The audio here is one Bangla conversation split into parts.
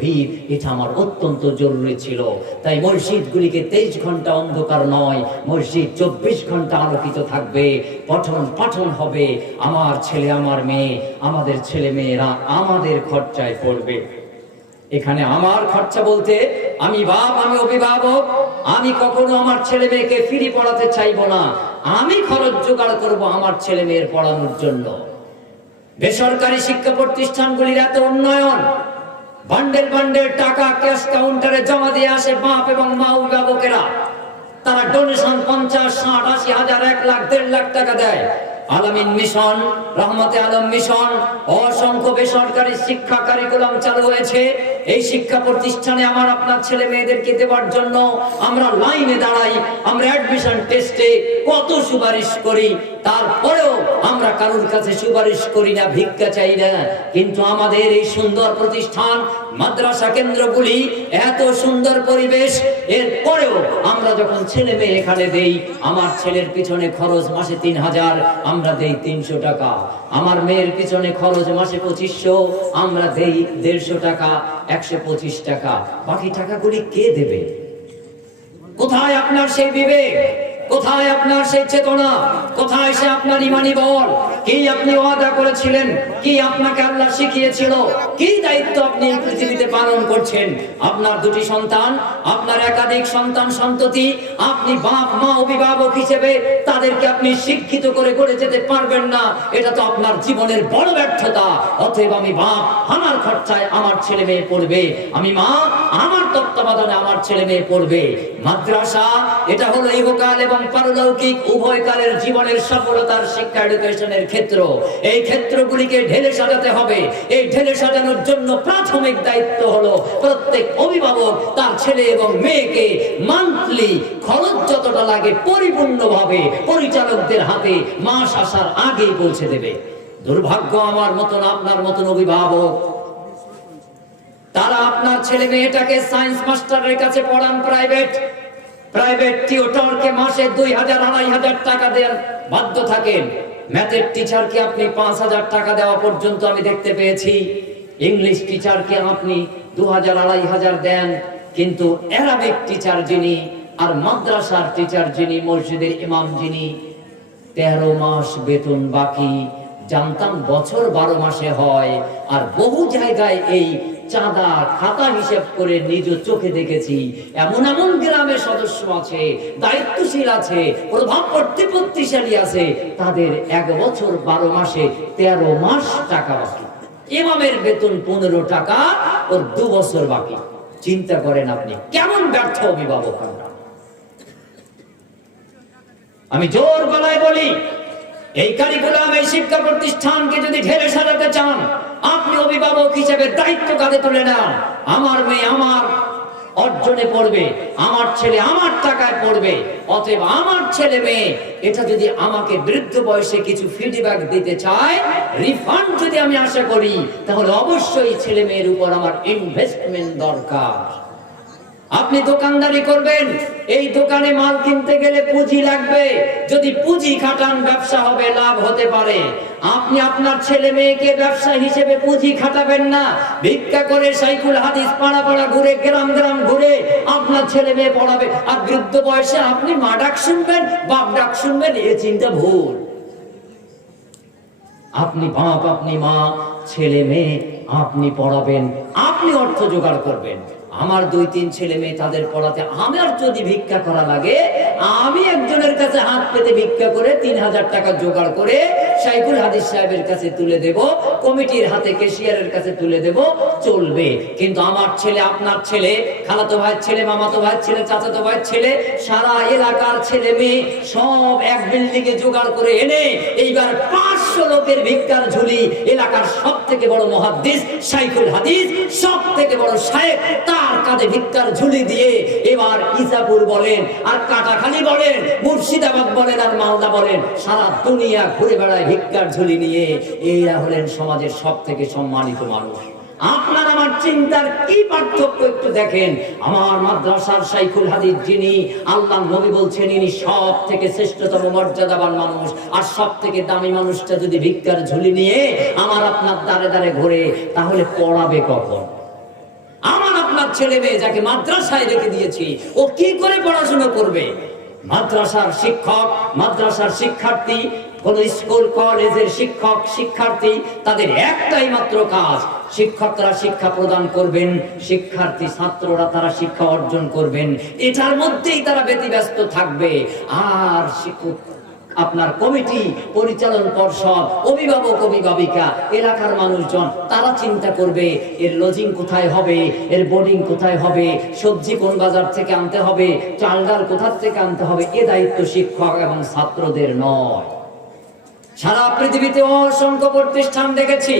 ভিড়, এটা আমার অত্যন্ত জরুরি ছিল। তাই মসজিদগুলিকে 23 ঘন্টা অন্ধকার নয়, মসজিদ 24 ঘন্টা আলোকিত থাকবে, পঠন পাঠন হবে। আমার ছেলে আমার মেয়ে, আমাদের ছেলে মেয়েরা আমাদের খরচায় পড়বে। এখানে আমার খরচা বলতে আমি বাপ, আমি অভিভাবক, আমি কখনো আমার ছেলে মেয়েকে ফ্রি পড়াতে চাইবো না। আমি খরচ জোগাড় করব আমার ছেলে মেয়ের পড়ানোর জন্য। বেসরকারি শিক্ষা প্রতিষ্ঠানগুলির এত উন্নয়ন, বান্ডেল বান্ডেল টাকা ক্যাশ কাউন্টারে জমা দিয়ে আসে বাপ এবং মা অভিভাবকেরা। তারা ডোনেশন 50, 60, 80 হাজার, 1 লাখ, 1.5 লাখ টাকা দেয়। আলামিন মিশন, রহমতে আলম মিশন, অসংখ্য বেসরকারি শিক্ষা কারিকুলাম চালু হয়েছে। এই শিক্ষা প্রতিষ্ঠানে আমার আপনার ছেলে মেয়েদেরকে দেওয়ার জন্য আমরা লাইনে দাঁড়াই, আমরা অ্যাডমিশন টেস্টে কত সুপারিশ করি, তারপরেও আমরা কারোর কাছে সুপারিশ করি না, ভিক্ষা চাই না। কিন্তু আমাদের এই সুন্দর প্রতিষ্ঠান, মাদ্রাসা কেন্দ্রগুলি, এত সুন্দর পরিবেশ, এরপরেও আমরা যখন ছেলে মেয়ে এখানে দেই, আমার ছেলের পিছনে খরচ মাসে 3000, আমরা দেই 300 টাকা। আমার মেয়ের পিছনে খরচ মাসে 2500, আমরা দেই 150 টাকা, 125 টাকা। বাকি টাকাগুলি কে দেবে? কোথায় আপনার সেই বিবেক? কোথায় আপনার সেই চেতনা? কোথায় সে আপনার ইমানি বল? কি আপনি ওয়াদা করেছিলেন? কি আপনাকে আল্লাহ শিখিয়েছিল? কি দায়িত্ব আপনি এই পৃথিবীতে পালন করছেন? আপনার 2টি সন্তান, আপনার একাধিক সন্তান সন্ততি, আপনি বাপ মা অভিভাবক হিসেবে তাদেরকে আপনি শিক্ষিত করে গড়ে যেতে পারবেন না, এটা তো আপনার জীবনের বড় ব্যর্থতা। অতএব আমি বাপ, আমার খরচায় আমার ছেলে মেয়ে পড়বে, আমি মা, আমার তত্ত্বাবধানে আমার ছেলে মেয়ে পড়বে। মাদ্রাসা, এটা হলো ইহকাল এবং পারলৌকিক উভয় কালের জীবনের সফলতার শিক্ষা এডুকেশনের ক্ষেত্র। এই ক্ষেত্রগুলিকে ঢেলে সাজাতে হবে। এই ঢেলে সাজানোর জন্য প্রাথমিক দায়িত্ব হলো প্রত্যেক অভিভাবক তার ছেলে এবং মেয়েকে মান্থলি খরচ যতটা লাগে পরিপূর্ণভাবে পরিচালকদের হাতে মাস আসার আগেই পৌঁছে দেবে। দুর্ভাগ্য আমার মতন আপনার মতন অভিভাবক, তারা আপনার ছেলে মেয়েটাকে সায়েন্স মাস্টারের কাছে পড়ান, প্রাইভেট টিউটরকে মাসে 2000, 2500 টাকা দেন বাধ্য থাকেন। ম্যাথের টিচারকে আপনি 5000 টাকা দেওয়া পর্যন্ত আমি দেখতে পেয়েছি। ইংলিশ টিচারকে আপনি 2000, 2500 দেন। কিন্তু অ্যারাবিক টিচার যিনি, আর মাদ্রাসার টিচার যিনি, মসজিদের ইমাম যিনি, 13 মাস বেতন বাকি। জানতাম বছর 12 মাসে হয়। আর বহু জায়গায় এই চাঁদা খাতা হিসেব করে নিজ চোখে দেখেছি। এমন এমন গ্রামের সদস্য আছে, দায়িত্বশীল আছে, প্রভাব প্রতিপত্তিশালী আছে, তাদের 1 বছর 12 মাসে 13 মাস টাকা বাকি। ইমামের বেতন 15 টাকা, ওর 2 বছর বাকি। চিন্তা করেন আপনি কেমন ব্যর্থ অভিভাবক আমরা। আমি জোর গলায় বলি, এই কারিকুলাম, এই শিক্ষা প্রতিষ্ঠানকে যদি ঢেলে সাজাতে চান, আপনি অভিভাবক হিসেবে দায়িত্ব কাঁধে তুলে নেন। আমার মেয়ে আমার অর্জনে পড়বে, আমার ছেলে আমার টাকায় পড়বে। অতএব আমার ছেলে মেয়ে এটা যদি আমাকে বৃদ্ধ বয়সে কিছু ফিডব্যাক দিতে চায়, রিফান্ড যদি আমি আশা করি, তাহলে অবশ্যই ছেলে মেয়ের উপর আমার ইনভেস্টমেন্ট দরকার। আপনি দোকানদারি করবেন, এই দোকানে মাল কিনতে গেলে পুঁজি লাগবে। যদি পুঁজি খাটান, ব্যবসা হবে, লাভ হতে পারে। আপনি আপনার ছেলে মেয়েকে ব্যবসা হিসেবে পুঁজি খাটাবেন না। ভিক্ষা করে সাইকুল হাদিস পাড়া পাড়া ঘুরে, গ্রাম গ্রাম ঘুরে আপনার ছেলে মেয়ে পড়াবে, আর বৃদ্ধ বয়সে আপনি মা ডাক শুনবেন, বাপ ডাক শুনবেন, এ চিন্তা ভুল। আপনি বাপ, আপনি মা, ছেলে মেয়ে আপনি পড়াবেন, আপনি অর্থ জোগাড় করবেন। আমার 2-3 ছেলে মেয়ে, তাদের পড়াতে আমার যদি ভিক্ষা করা লাগে, আমি একজনের কাছে হাত পেতে ভিক্ষা করে 3000 টাকা জোগাড় করে সাইকুল হাদিস সাহেবের কাছে তুলে দেব, কমিটির হাতে, ক্যাশিয়ারের কাছে তুলে দেব, চলবে। কিন্তু আমার ছেলে, আপনার ছেলে, খালাতো ভাইয়ের ছেলে, মামাতো ভাইয়ের ছেলে, চাচাতো ভাইয়ের ছেলে, সারা এলাকার ছেলে মেয়ে সব এক বিল্ডিংয়ে জোগাড় করে এনে এইবার 500 লোকের ভিক্ষার ঝুলি, এলাকার সব থেকে বড় মুহাদ্দিস সাইকুল হাদিস, সব থেকে বড় শায়েখ, তার কাঁধে ভিক্ষার ঝুলি দিয়ে এবার ইসাপুর বলেন, আর কাটাখালী বলেন, মুর্শিদাবাদ বলেন, আর মালদা বলেন, সারা দুনিয়া ঘুরে বেড়ায় ভিক্ষার ঝুলি নিয়ে। এরা হলেন সমাজের সব থেকে সম্মানিত মানুষ। আপনার আমার চিন্তার কি পার্থক্য একটু দেখেন। আমার মাদ্রাসার শাইখুল হাদিস যিনি, আল্লাহ নবী বলছেন ইনি সব থেকে শ্রেষ্ঠতম মর্যাদাবান মানুষ, আর সব থেকে দামি মানুষটা যদি ভিক্ষার ঝুলি নিয়ে আমার আপনার দ্বারে দ্বারে ঘুরে, তাহলে পড়াবে কখন? ছেলে মেয়ে যাকে মাদ্রাসায় রেখে দিয়েছি ও কি করে পড়াশোনা করবে? মাদ্রাসার শিক্ষক, মাদ্রাসার শিক্ষার্থী, কোন স্কুল কলেজের শিক্ষক শিক্ষার্থী, তাদের একটাই মাত্র কাজ, শিক্ষকরা শিক্ষা প্রদান করবেন, শিক্ষার্থী ছাত্ররা তারা শিক্ষা অর্জন করবেন, এটার মধ্যেই তারা ব্যতিব্যস্ত থাকবে। আর শিক্ষক আপনার কমিটি, পরিচালন পর্ষদ, অভিভাবক অভিভাবিকা, এলাকার মানুষজন তারা চিন্তা করবে এর লজিং কোথায় হবে, এর বোর্ডিং কোথায় হবে, সবজি কোন বাজার থেকে আনতে হবে, চাল ডাল কোথা থেকে আনতে হবে, এ দায়িত্ব শিক্ষক এবং ছাত্রদের নয়। সারা পৃথিবীতে অসংখ্য প্রতিষ্ঠান দেখেছি,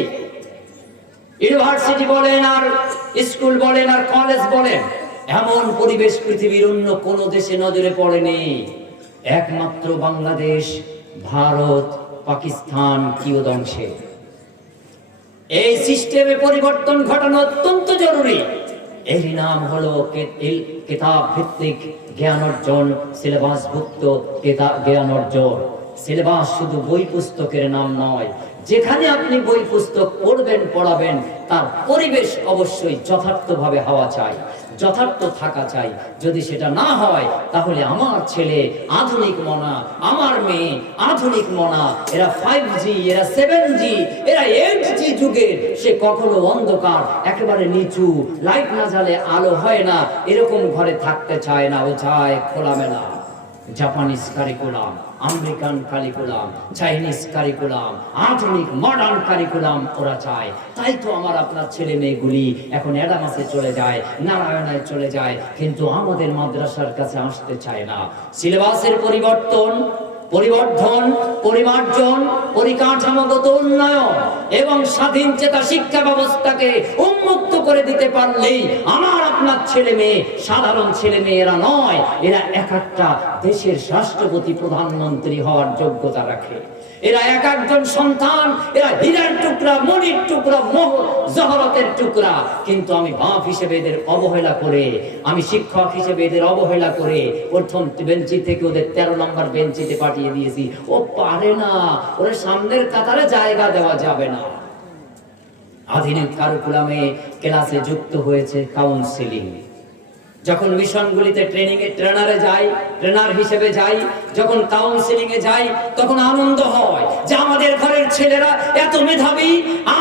ইউনিভার্সিটি বলেন আর স্কুল বলেন আর কলেজ বলেন, এমন পরিবেশ পৃথিবীর অন্য কোন দেশে নজরে পড়েনি। একমাত্র বাংলাদেশ, ভারত, পাকিস্তান কিয়দংশে। এই সিস্টেমে পরিবর্তন ঘটানো অত্যন্ত জরুরি। এর নাম হলো কিতাব ভিত্তিক জ্ঞান অর্জন, সিলেবাস ভুক্ত জ্ঞান অর্জন। সিলেবাস শুধু বই পুস্তকের নাম নয়। যেখানে আপনি বই পুস্তক পড়বেন পড়াবেন, তার পরিবেশ অবশ্যই যথার্থভাবে হওয়া চাই, যথার্থ থাকা চাই। যদি সেটা না হয় তাহলে আমার ছেলে আধুনিক মনা, আমার মেয়ে আধুনিক মনা, এরা 5G, এরা 7G, এরা 8G যুগের, সে কখনো অন্ধকার একেবারে নিচু, লাইট না জ্বালে আলো হয় না, এরকম ঘরে থাকতে চায় না। ও চায় খোলামেলা Japanese curriculum, American curriculum, Chinese curriculum, আধুনিক মডার্ন কারিকুলাম ওরা চায়। তাই তো আমার আপনার ছেলে মেয়েগুলি এখন অ্যাডামাসে চলে যায়, নারায়ণায় চলে যায়, কিন্তু আমাদের মাদ্রাসার কাছে আসতে চায় না। সিলেবাসের পরিবর্তন, পরিবর্ধন, পরিমার্জন, পরিকাঠামোগত উন্নয়ন এবং স্বাধীন চেতা শিক্ষা ব্যবস্থাকে উন্মুক্ত করে দিতে পারলেই আমার আপনার ছেলে মেয়ে সাধারণ ছেলে মেয়ে এরা নয়, এরা এক একটা দেশের রাষ্ট্রপতি প্রধানমন্ত্রী হওয়ার যোগ্যতা রাখে। এরা এক একজন সন্তান, এরা হীরার টুকরা, মণির টুকরা, জহরতের টুকরা। কিন্তু আমি বাপ হিসেবে এদের অবহেলা করে, আমি শিক্ষক হিসেবে এদের অবহেলা করে প্রথম বেঞ্চি থেকে ওদের 13 নম্বর বেঞ্চিতে পাঠিয়ে দিয়েছি। ও পারে না, ওর সামনের কাতারে জায়গা দেওয়া যাবে না। আধুনিক কারিকুলামে ক্লাসে যুক্ত হয়েছে কাউন্সিলিং। যখন মিশনগুলিতে ট্রেনিং এ ট্রেনারে যাই, ট্রেনার হিসেবে যাই, যখন কাউন্সিলিং এ যাই, তখন আনন্দ হয় যে আমাদের ঘরের ছেলেরা এত মেধাবী।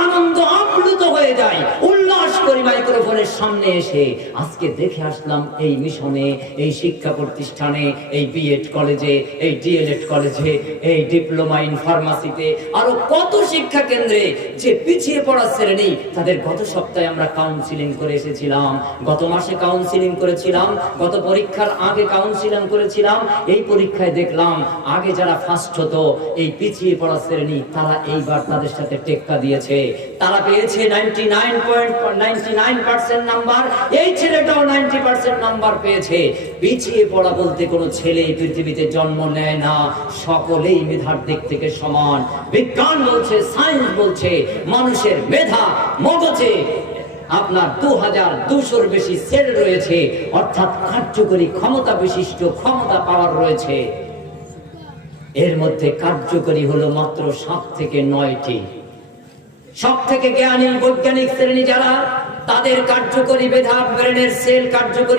আনন্দ আপ্লুত হয়ে যায়, উল্লাস করি মাইক্রোফোনের সামনে এসে। আজকে দেখে আসলাম এই মিশনে, এই শিক্ষা প্রতিষ্ঠানে, এই বিএড কলেজে, এই ডিএলএড কলেজে, এই ডিপ্লোমা ইন ফার্মাসিতে, আরো কত শিক্ষা কেন্দ্রে যে পিছিয়ে পড়া শ্রেণী, তাদের গত সপ্তাহে আমরা কাউন্সিলিং করে এসেছিলাম, গত মাসে কাউন্সিলিং করেছিলাম, গত পরীক্ষার আগে কাউন্সিলিং করেছিলাম। এই পরীক্ষায় দেখলাম আগে যারা ফার্স্ট হতো, এই পিছিয়ে পড়া শ্রেণী, তারা এইবার তাদের সাথে টেক্কা দিয়েছে। তারা পেয়েছে 99.99% নাম্বার, এই ছেলেটাও 90% নাম্বার পেয়েছে। পিছিয়ে পড়া বলতে কোনো ছেলে পৃথিবীতে জন্ম নেয় না, সকলেই মেধার দিক থেকে সমান। বিজ্ঞান বলছে, সায়েন্স বলছে, মানুষের মেধা মগজে আপনার 2200-র বেশি সেল রয়েছে, অর্থাৎ কার্যকরী ক্ষমতা বিশিষ্ট ক্ষমতা পাওয়ার রয়েছে। এর মধ্যে কার্যকরী হলো মাত্র 7 থেকে 9টি। সব থেকে জ্ঞানী বৈজ্ঞানিক শ্রেণী যারা, তাদের কার্যকরী মেধা, ব্রেনের সেল কার্যকরী